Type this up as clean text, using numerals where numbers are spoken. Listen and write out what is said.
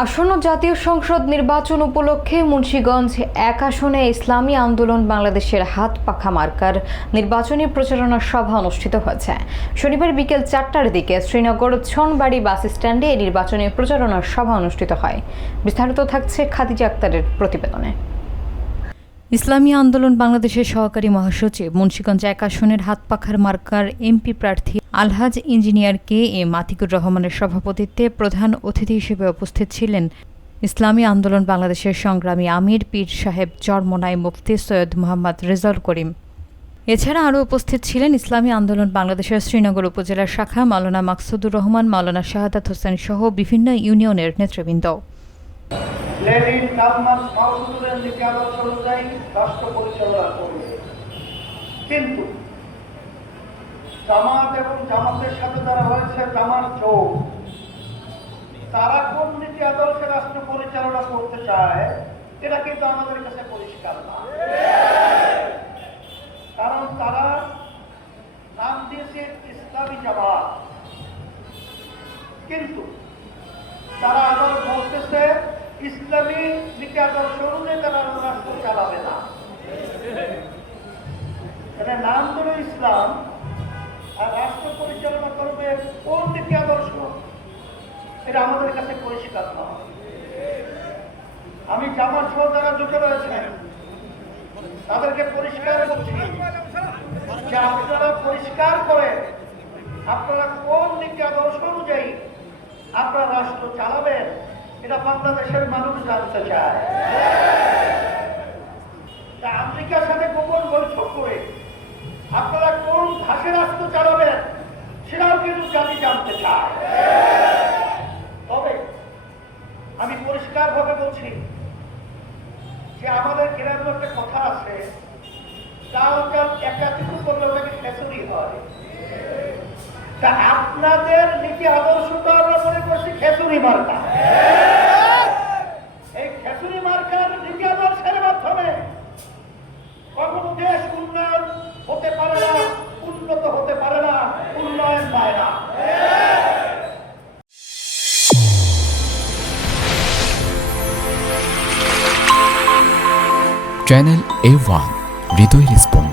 আসন্ন জাতীয় সংসদ নির্বাচন উপলক্ষে মুন্সিগঞ্জ এক আসনে ইসলামী আন্দোলন বাংলাদেশের হাত পাখা মার্কার নির্বাচনী প্রচারণা সভা অনুষ্ঠিত হয়েছে। শনিবার বিকেল 4টার দিকে শ্রীনগর ছনবাড়ি বাস স্ট্যান্ডে এই নির্বাচনী প্রচারণা সভা অনুষ্ঠিত হয়। বিস্তারিত থাকছে খাদিজা আক্তারের প্রতিবেদনে। ইসলামী আন্দোলন বাংলাদেশের সহকারী মহাসচিব মুন্সিগঞ্জ এক আসনের হাত পাখার মার্কার এমপি প্রার্থী আলহাজ ইঞ্জিনিয়ার কে এম আতিকুর রহমানের সভাপতিত্বে প্রধান অতিথি হিসেবে উপস্থিত ছিলেন ইসলামী আন্দোলন বাংলাদেশের সংগ্রামী আমির পীর সাহেব চরমোনাই মুফতি সৈয়দ মোহাম্মদ রেজাউল করিম। এছাড়া আরও উপস্থিত ছিলেন ইসলামী আন্দোলন বাংলাদেশের শ্রীনগর উপজেলার শাখা মাওলানা মাকসুদুর রহমান, মাওলানা শাহাদাত হোসেন সহ বিভিন্ন ইউনিয়নের নেতৃবৃন্দ। লেনিন কালমার্ক্স মাওদুদের নীতি আদর্শ অনুযায়ী রাষ্ট্র পরিচালনা করবে, কিন্তু জামাত এবং জামাতের সাথে যারা হয়েছে জামার জোট, তারা কোন নীতি আদর্শে রাষ্ট্র পরিচালনা করতে চায় এটা কিন্তু আমাদের কাছে পরিষ্কার না। কারণ তারা নাম দিয়েছে ইসলামী জামাত, কিন্তু তারা আবার বলতেছে ইসলামী নীতি আদর্শ অনুযায়ী তারা রাষ্ট্র চালাবে না। নাম হলো ইসলাম, আর রাষ্ট্র পরিচালনা করবে কোন নীতি আদর্শ এটা আমাদের কাছে পরিষ্কার নয়। আমি জামাত সহ যারা জুটে রয়েছেন তাদেরকে পরিষ্কার করছি যে আপনারা পরিষ্কার করে আপনারা কোন নীতি আদর্শ অনুযায়ী আপনারা রাষ্ট্র চালাবেন এটা বাংলাদেশের মানুষ জানতে চায়। আমেরিকার সাথে গোপন বৈঠক করে আপনারা কোন ভাষে রাষ্ট্র চালাবেন সেটাও কিন্তু জাতি জানতে চায়। তবে আমি পরিষ্কার ভাবে বলছি যে আমাদের গ্রামে একটা কথা আছে, চাল চাল একাধিক করলে ওটাকে খেচুরি হয়। তা আপনাদের নীতি আদর্শটা আমরা মনে করছি খেচুরি মার্কা। এই খেচুরি মার্কার নীতি আদর্শের মাধ্যমে কখনো দেশ উন্নয়ন হতে পারে না, উন্নত হতে পারে না, উন্নয়ন পায় না। চ্যানেল A1 হৃদয় রেসপন্স।